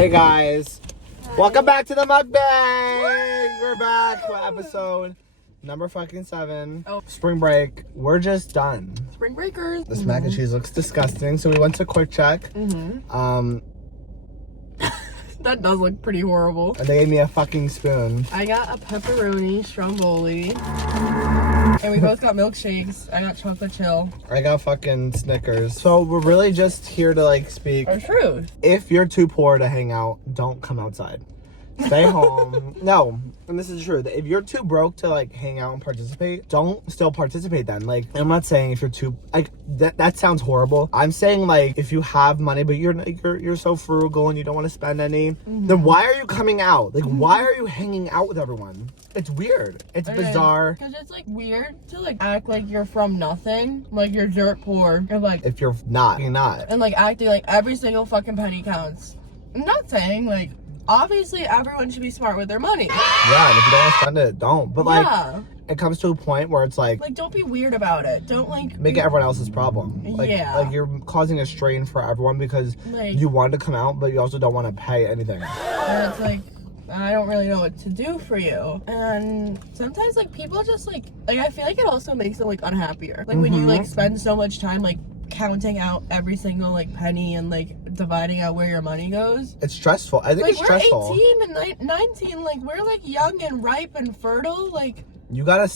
Hey guys, welcome back to the Mukbang. We're back for episode number fucking 7. Oh. Spring break. We're just done. Spring breakers. This mac and cheese looks disgusting, so we went to CHEK. That does look pretty horrible. And they gave me a fucking spoon. I got a pepperoni stromboli. And we both got milkshakes. I got chocolate chill. I got fucking Snickers. So we're really just here to like speak. Our truth. If you're too poor to hang out, don't come outside. Stay home. No, and this is the truth. If you're too broke to like hang out and participate, don't still participate then. Like, I'm not saying if you're too like that sounds horrible. I'm saying like if you have money but you're so frugal and you don't want to spend any, then why are you coming out? Like, why are you hanging out with everyone? It's weird. It's bizarre. Because it's like weird to like act like you're from nothing, like you're dirt poor, or like if you're not, you're not, and like acting like every single fucking penny counts. I'm not saying like. Obviously, everyone should be smart with their money. Yeah, and if you don't want to spend it, don't. But like, yeah. It comes to a point where it's like don't be weird about it. Don't like make it everyone else's problem. Like, yeah. Like you're causing a strain for everyone because like, you want to come out, but you also don't want to pay anything. And it's like, I don't really know what to do for you. And sometimes like people just like I feel like it also makes them like unhappier. Like when you like spend so much time like counting out every single like penny and like dividing out where your money goes. It's stressful. I think like, it's stressful. We're 18 and 19, like we're like young and ripe and fertile. Like you gotta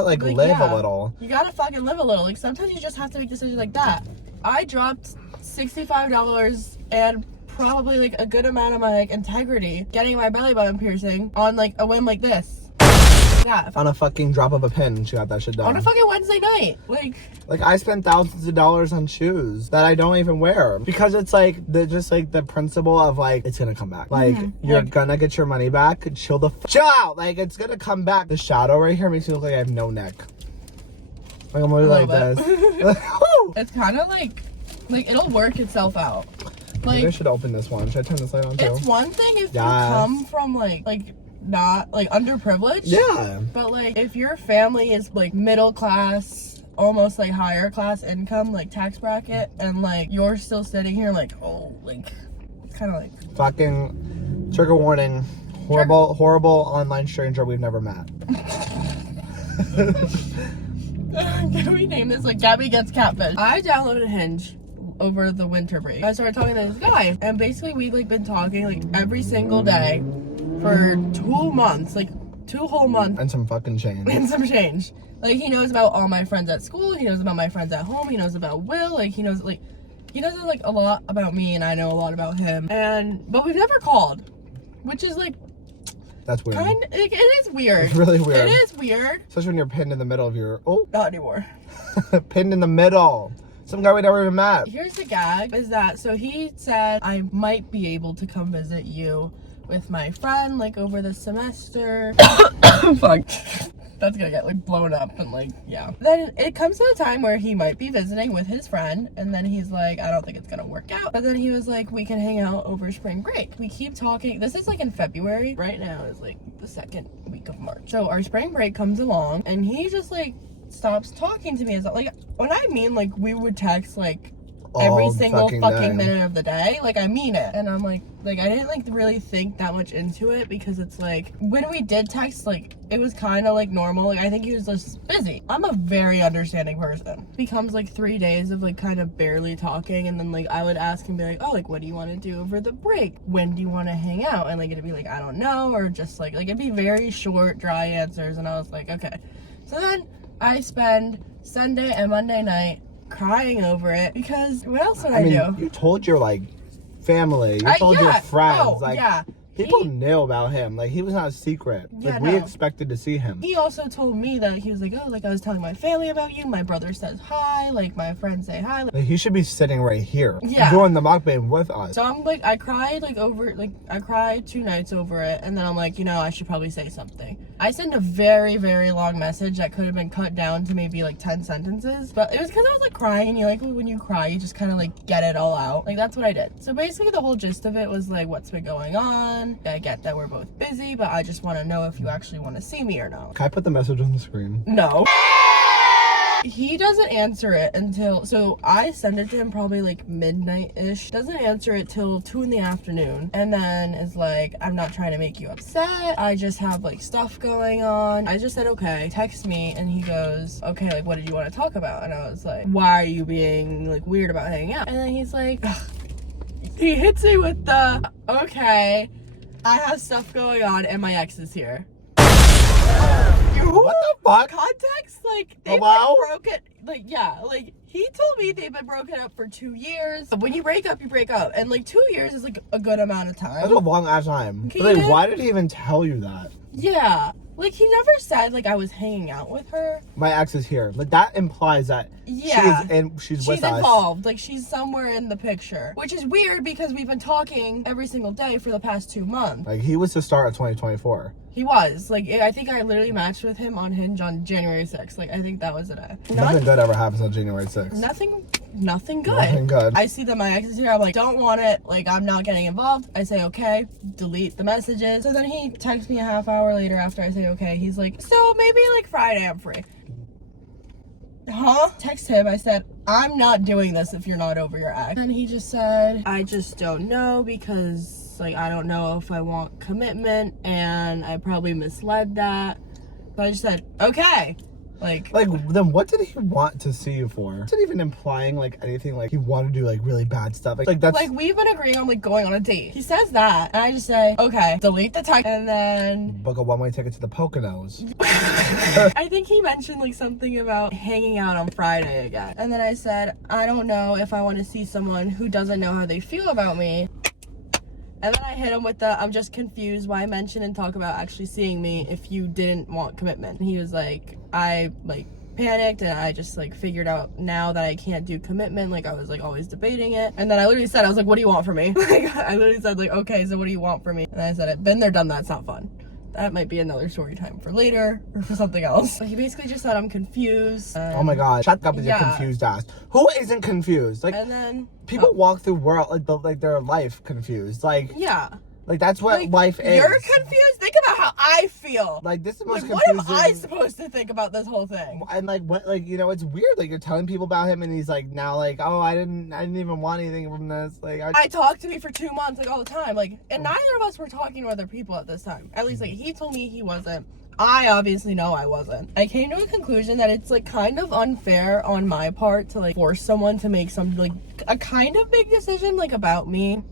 like live a little. You gotta fucking live a little. Like sometimes you just have to make decisions like that. I dropped $65 and probably like a good amount of my like integrity getting my belly button piercing on like a whim like this. Yeah. On a fucking drop of a pin, she got that shit done. On a fucking Wednesday night. Like I spent thousands of dollars on shoes that I don't even wear because it's like the principle of like it's gonna come back. Like you're gonna get your money back. Chill out. Like it's gonna come back. The shadow right here makes me look like I have no neck. Like I'm really like this. It's kind of like it'll work itself out. Like maybe I should open this one. Should I turn this light on too? It's one thing if you come from like not like underprivileged. Yeah. But like if your family is like middle class, almost like higher class income, like tax bracket, and like you're still sitting here like, oh, like it's kind of like fucking trigger warning. Horrible online stranger we've never met. Can we name this like Gabby Gets Catfish? I downloaded Hinge over the winter break. I started talking to this guy, and basically we'd like been talking like every single day for 2 months, like 2 whole months. And some fucking change. And some change. Like he knows about all my friends at school, he knows about my friends at home, he knows about Will, like he knows like a lot about me, and I know a lot about him. But we've never called, which is like that's weird. It is weird. It's really weird. It is weird. Especially when you're pinned in the middle of your not anymore. Pinned in the middle. Some guy we never even met. Here's the gag, is that so he said I might be able to come visit you with my friend like over the semester. Fuck. That's gonna get like blown up and like yeah. Then it comes to a time where he might be visiting with his friend, and then he's like, I don't think it's gonna work out. But then he was like, we can hang out over spring break. We keep talking. This is like in February. Right now is like the 2nd week of March. So our spring break comes along, and he just like stops talking to me. As like when I mean like we would text like every single fucking minute of the day, like I mean it. And I'm like I didn't like really think that much into it, because it's like when we did text, like it was kind of like normal. Like I think he was just busy. I'm a very understanding person. It becomes like 3 days of like kind of barely talking, and then like I would ask him, be like, oh, like what do you want to do over the break? When do you want to hang out? And like it'd be like, I don't know, or just like it'd be very short, dry answers. And I was like, okay. So then I spend Sunday and Monday night crying over it, because what else would I do? You told your like family, you told your friends, people knew about him. Like he was not a secret. Like we expected to see him. He also told me that he was like, oh, like I was telling my family about you. My brother says hi. Like my friends say hi. Like he should be sitting right here, doing the mukbang with us. So I'm like, I cried I cried 2 nights over it, and then I'm like, I should probably say something. I sent a very, very long message that could have been cut down to maybe like 10 sentences, but it was because I was like crying, and you like when you cry, you just kind of like get it all out. Like that's what I did. So basically the whole gist of it was like, what's been going on? I get that we're both busy, but I just want to know if you actually want to see me or not. Can I put the message on the screen? No. He doesn't answer it until, so I send it to him probably like midnight-ish. Doesn't answer it till 2 in the afternoon. And then is like, I'm not trying to make you upset. I just have like stuff going on. I just said, okay. Text me and he goes, okay, like what did you want to talk about? And I was like, why are you being like weird about hanging out? And then he's like, ugh. He hits me with the, okay, I have stuff going on and my ex is here. What the fuck? Context? Like, they've Hello? been broken. Like, yeah, like, he told me they've been broken up for 2 years. When you break up, you break up. And, like, 2 years is, like, a good amount of time. That's a long ass time. Okay, But, like, yeah. why did he even tell you that? Yeah. Like, he never said, like, I was hanging out with her. My ex is here. Like, that implies that Yeah. she's with She's us. involved. Like, she's somewhere in the picture. Which is weird because we've been talking every single day for the past 2 months. Like, he was the start of 2024. He was. Like, I think I literally matched with him on Hinge on January 6th. Like, I think that was it. Nothing good ever happens on January 6th. Nothing good. Nothing good. I see that my ex is here. I'm like, don't want it. Like, I'm not getting involved. I say, okay. Delete the messages. So then he texts me a half hour later after I say, okay. He's like, so maybe like Friday I'm free. Huh? Text him. I said, I'm not doing this if you're not over your ex. And he just said, I just don't know because like I don't know if I want commitment and I probably misled that. So I just said, okay. Like, then what did he want to see you for? Is it even implying like anything like he wanted to do like really bad stuff? Like that's like we've been agreeing on like going on a date. He says that and I just say, okay, delete the text and then book a one-way ticket to the Poconos. I think he mentioned like something about hanging out on Friday again. And then I said, I don't know if I want to see someone who doesn't know how they feel about me. And then I hit him with the, I'm just confused why mention and talk about actually seeing me if you didn't want commitment. And he was like, I like panicked and I just like figured out now that I can't do commitment. Like I was like always debating it. And then I literally said, I was like, what do you want from me? Like I literally said like, okay, so what do you want from me? And I said, been there, done that, it's not fun. That might be another story time for later or for something else. But he basically just said I'm confused. Oh my god, shut up with your yeah. confused ass. Who isn't confused? Like And then people walk through world like their life confused. Like yeah. Like that's what Like, life is. You're confused? Think about how I feel. Like this is the most Like, confusing. what am I supposed to think about this whole thing? And like what, like you know, it's weird. Like you're telling people about him, and he's like now like, oh, I didn't even want anything from this. Like I talked to me for 2 months, like all the time, like, and neither of us were talking to other people at this time. At least like he told me he wasn't. I obviously know I wasn't. I came to a conclusion that it's like kind of unfair on my part to like force someone to make some like a kind of big decision like about me.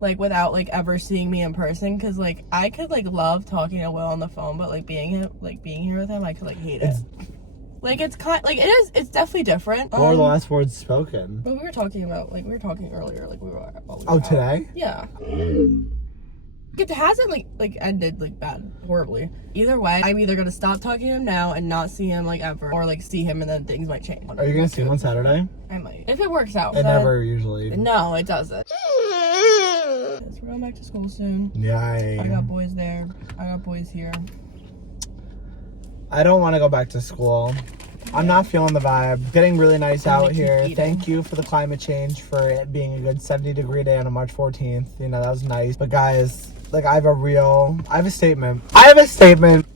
Like without like ever seeing me in person, because like I could like love talking to Will on the phone, but like being here with him I could like hate it. Like it's kind like it's definitely different. What were the last words spoken? But we were talking earlier, like we were Oh, today? Yeah. It hasn't like ended like bad horribly. Either way, I'm either gonna stop talking to him now and not see him like ever, or like see him and then things might change. Are you gonna see him on Saturday? I might, if it works out. It never usually. No, it doesn't. We're going back to school soon. Yeah. I got boys there. I got boys here. I don't want to go back to school. I'm not feeling the vibe. Getting really nice out here. Thank you for the climate change, for it being a good 70-degree day on a March 14th. You know, that was nice. But guys, like I have a statement.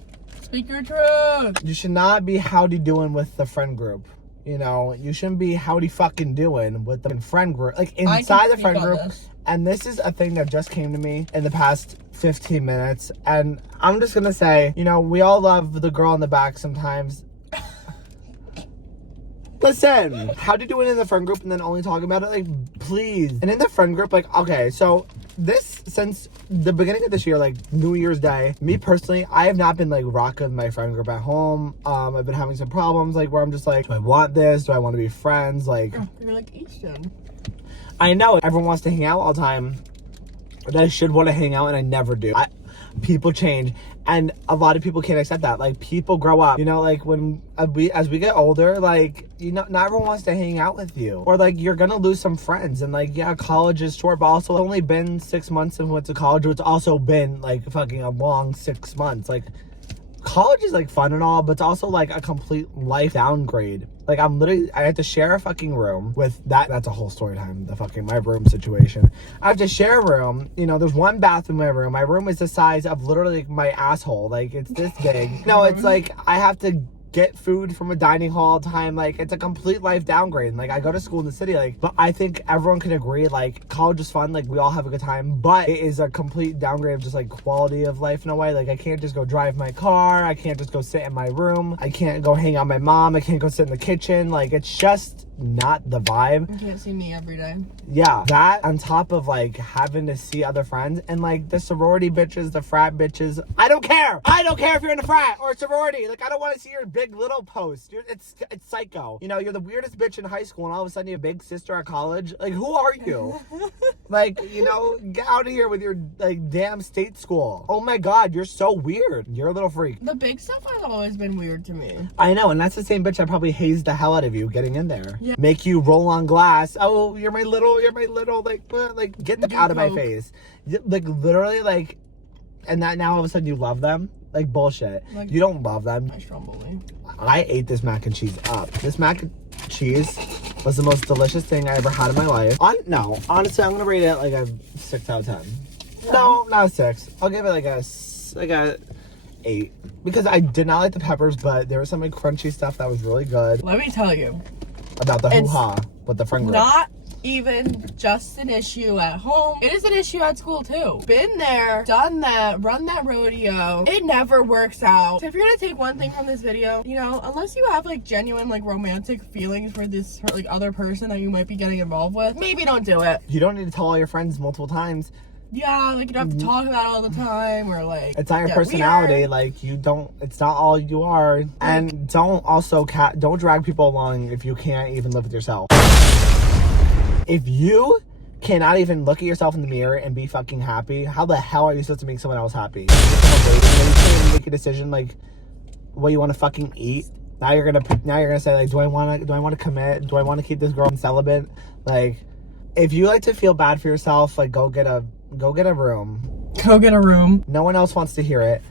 Speak your truth. You should not be howdy doing with the friend group. You know, you shouldn't be howdy fucking doing with the friend group. Like inside the friend group. And this is a thing that just came to me in the past 15 minutes. And I'm just gonna say, you know, we all love the girl in the back sometimes. Listen, how do you do it in the friend group and then only talking about it? Like, please. And in the friend group, like, okay, so this, since the beginning of this year, like New Year's Day, me personally, I have not been like rocking with my friend group at home. I've been having some problems, like where I'm just like, do I want this? Do I want to be friends? Like, you're like Eastern. I know everyone wants to hang out all the time, but I should want to hang out and I never do. People change, and a lot of people can't accept that. Like, people grow up, you know, like when as we get older, like, you know, not everyone wants to hang out with you, or like you're gonna lose some friends. And like, yeah, college is short, but also it's only been 6 months since we went to college. It's also been like fucking a long 6 months. Like, college is like fun and all, but it's also like a complete life downgrade. Like, I have to share a fucking room with that's a whole story time, the fucking my room situation. I have to share a room, you know, there's one bathroom in my room. My room is the size of literally like my asshole. Like, it's this big. No, it's like I have to get food from a dining hall all the time. Like, it's a complete life downgrade. Like, I go to school in the city, like, but I think everyone can agree, like, college is fun, like, we all have a good time, but it is a complete downgrade of just, like, quality of life in a way. Like, I can't just go drive my car, I can't just go sit in my room, I can't go hang out with my mom, I can't go sit in the kitchen. Like, it's just not the vibe. You can't see me every day. Yeah, that on top of, like, having to see other friends and, like, the sorority bitches, the frat bitches. I don't care if you're in a frat or a sorority. Like, I don't want to see your big little post. It's psycho. You know, you're the weirdest bitch in high school and all of a sudden you have a big sister at college. Like, who are you? Like, you know, get out of here with your, like, damn state school. Oh my God, you're so weird. You're a little freak. The big stuff has always been weird to me. I know, and that's the same bitch that probably hazed the hell out of you getting in there. Yeah. Make you roll on glass. Oh, you're my little, like, get the out of my face. Like, literally, like, and that now all of a sudden you love them. Like, bullshit. Like, you don't love them. I strongly. I ate this mac and cheese up. This mac and cheese was the most delicious thing I ever had in my life. No, honestly, I'm gonna rate it like a 6 out of 10. Yeah. No, not a 6. I'll give it like a 8. Because I did not like the peppers, but there was some like crunchy stuff that was really good. Let me tell you. About the hoo-ha with the friend group. Not even just an issue at home. It is an issue at school too. Been there, done that, run that rodeo. It never works out. So if you're gonna take one thing from this video, you know, unless you have like genuine like romantic feelings for this like other person that you might be getting involved with, maybe don't do it. You don't need to tell all your friends multiple times. Yeah, like you don't have to talk about it all the time or like it's not your personality. Like you don't, it's not all you are. And don't also don't drag people along if you can't even live with yourself. If you cannot even look at yourself in the mirror and be fucking happy, how the hell are you supposed to make someone else happy? You can't even make a decision like what you want to fucking eat. Now you're gonna say like, do I want to commit? Do I want to keep this girl celibate? Like, if you like to feel bad for yourself, like go get a room. Go get a room. No one else wants to hear it.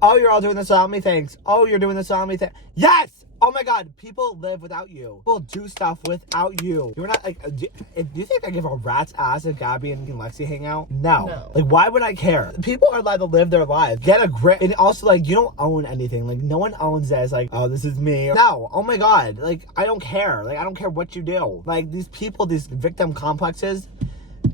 Oh, you're all doing this without me, thanks. Oh, you're doing this without me, thanks. Yes! Oh my God, people live without you. People do stuff without you. You're not like, do you think I give a rat's ass if Gabby and Lexi hang out? No. Like, why would I care? People are allowed to live their lives. Get a grip. And also, like, you don't own anything. Like, no one owns that. It's like, oh, this is me. No. Oh my God. Like, I don't care. Like, I don't care what you do. Like, these people, these victim complexes,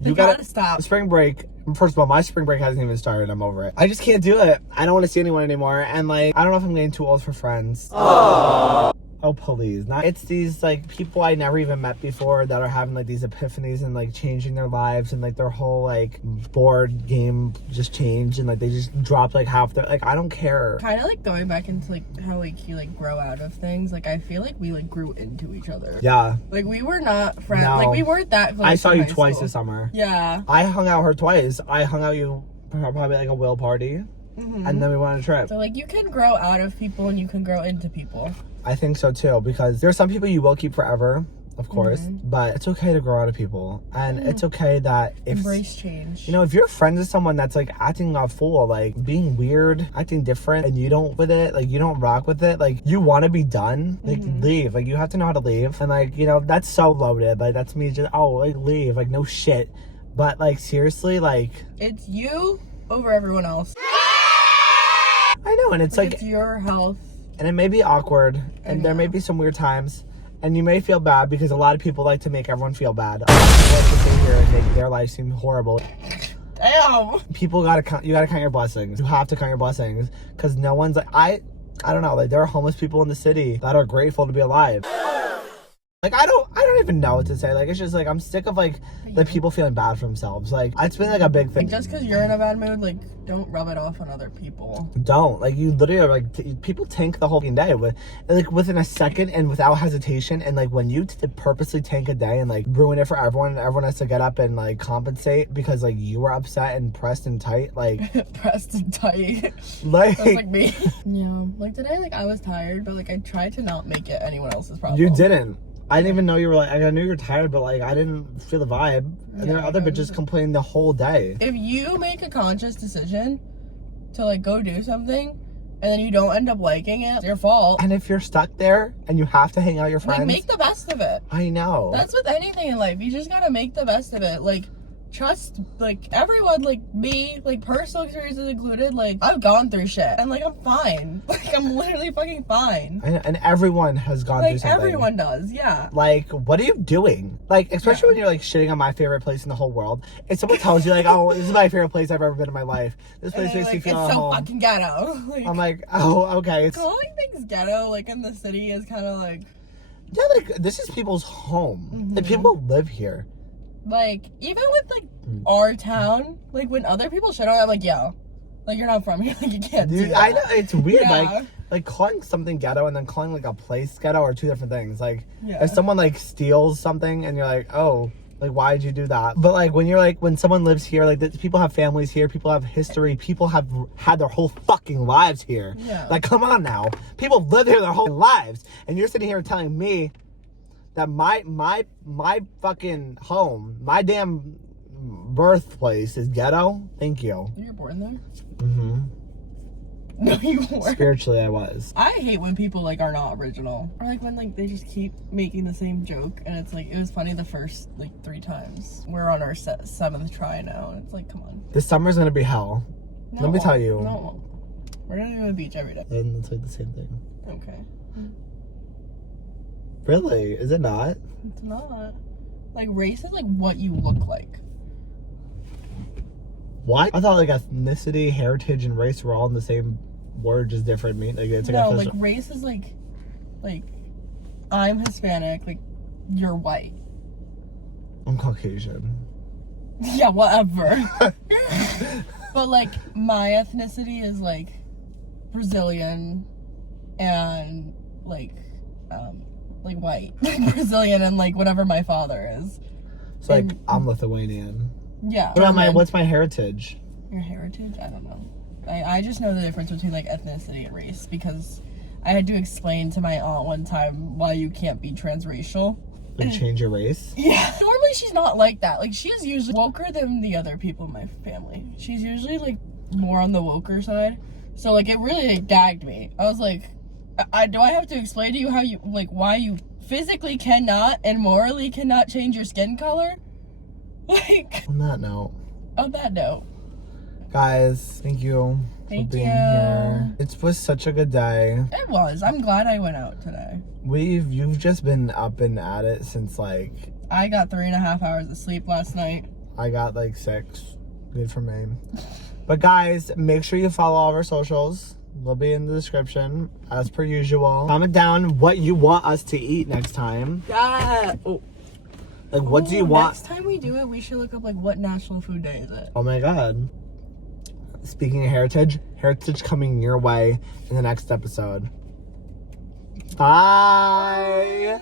you gotta stop. Spring break. First of all, my spring break hasn't even started. I'm over it. I just can't do it. I don't want to see anyone anymore. And like, I don't know if I'm getting too old for friends. Aww. Oh, please. It's these like people I never even met before that are having like these epiphanies and like changing their lives and like their whole like board game just changed and like they just dropped like half their, like, I don't care. Kind of like going back into like how like you like grow out of things. Like I feel like we like grew into each other. Yeah. Like we were not friends. No. Like we weren't that close. I saw you twice this summer. Yeah. I hung out her twice. I hung out you probably like a will party. Mm-hmm. And then we went on a trip. So like you can grow out of people and you can grow into people. I think so too, because there's some people you will keep forever, of course, but it's okay to grow out of people. And it's okay that if embrace change. You know, if you're friends with someone that's like acting a fool, like being weird, acting different, and you don't with it, like you don't rock with it, like you want to be done, like leave. Like you have to know how to leave. And like, you know, that's so loaded. Like that's me just like leave, like no shit. But like seriously, like it's you over everyone else. I know, and it's like it's your health. And it may be awkward, and there may be some weird times, and you may feel bad because a lot of people like to make everyone feel bad. A lot of people like to sit here and make their life seem horrible. Damn! People you gotta count your blessings. You have to count your blessings, because no one's like, I don't know, like there are homeless people in the city that are grateful to be alive. Like, I don't even know what to say. Like, it's just, like, I'm sick of, like, the people feeling bad for themselves. Like, it's been, like, a big thing. Like, just because you're in a bad mood, like, don't rub it off on other people. Don't. Like, you literally are, like, people tank the whole fucking day. Within a second and without hesitation. And, like, when you purposely tank a day and, like, ruin it for everyone, and everyone has to get up and, like, compensate because, like, you were upset and pressed and tight, like... pressed and tight. Like... That's like me. Yeah. Like, today, like, I was tired, but, like, I tried to not make it anyone else's problem. You didn't. I didn't even know you were like, I knew you were tired, but like, I didn't feel the vibe. And there are other bitches complaining the whole day. If you make a conscious decision to like go do something and then you don't end up liking it, it's your fault. And if you're stuck there and you have to hang out with your friends, like make the best of it. I know. That's with anything in life. You just gotta make the best of it. Like, trust, like, everyone, like, me, like, personal experiences included, like, I've gone through shit, and, like, I'm fine. Like, I'm literally fucking fine. And everyone has gone through something. Like, everyone does, yeah. Like, what are you doing? Like, especially when you're, like, shitting on my favorite place in the whole world. If someone tells you, like, oh, this is my favorite place I've ever been in my life. This place makes me feel at it's so home. fucking ghetto. Like, I'm like, oh, okay. It's, calling things ghetto, like, in the city is kind of, like... yeah, like, this is people's home. Like, people live here. Like, even with, like, our town, like, when other people shit on it, I'm like, yo, like, you're not from here, like, you can't do that. I know, it's weird, Yeah. like calling something ghetto and then calling, like, a place ghetto are two different things. Like, Yeah. if someone, like, steals something and you're like, oh, like, why'd you do that? But, like, when you're, like, when someone lives here, like, people have families here, people have history, people have had their whole fucking lives here. Yeah. Like, come on now. People live here their whole lives. And you're sitting here telling me that my fucking home, my damn birthplace is ghetto? Thank you. You were born there? Mm-hmm. No, you weren't. Spiritually, I was. I hate when people, like, are not original. Or, like, when, like, they just keep making the same joke, and it's, like, it was funny the first, like, 3 times. We're on our 7th try now, and it's like, come on. This summer's gonna be hell. No, Let me tell you. No. We're gonna go to the beach every day. And it's like the same thing. Okay. Really? Is it not? It's not. Like, race is, like, what you look like. What? I thought, like, ethnicity, heritage, and race were all in the same word, just different mean. Like, it's like No, official. like, race is, like, I'm Hispanic, like, you're white. I'm Caucasian. Yeah, whatever. But, like, my ethnicity is, like, Brazilian and, like white. Brazilian and, like, whatever my father is. It's like, I'm Lithuanian. Yeah. What about what's my heritage? Your heritage? I don't know. I just know the difference between, like, ethnicity and race because I had to explain to my aunt one time why you can't be transracial. Like, change your race? Yeah. Normally she's not like that. Like, she's usually woker than the other people in my family. She's usually, like, more on the woker side. So, like, it really, like, gagged me. I was like, do I have to explain to you how you, like, why you physically cannot and morally cannot change your skin color? Like, On that note. Guys, thank you for being here. It was such a good day. It was. I'm glad I went out today. You've just been up and at it since, like... I got 3.5 hours of sleep last night. I got, like, 6. Good for me. But, guys, make sure you follow all of our socials. They'll be in the description, as per usual. Comment down what you want us to eat next time. Yeah. Oh. Like, what do you want? Next time we do it, we should look up, like, what National Food Day is it? Oh, my God. Speaking of heritage coming your way in the next episode. Bye.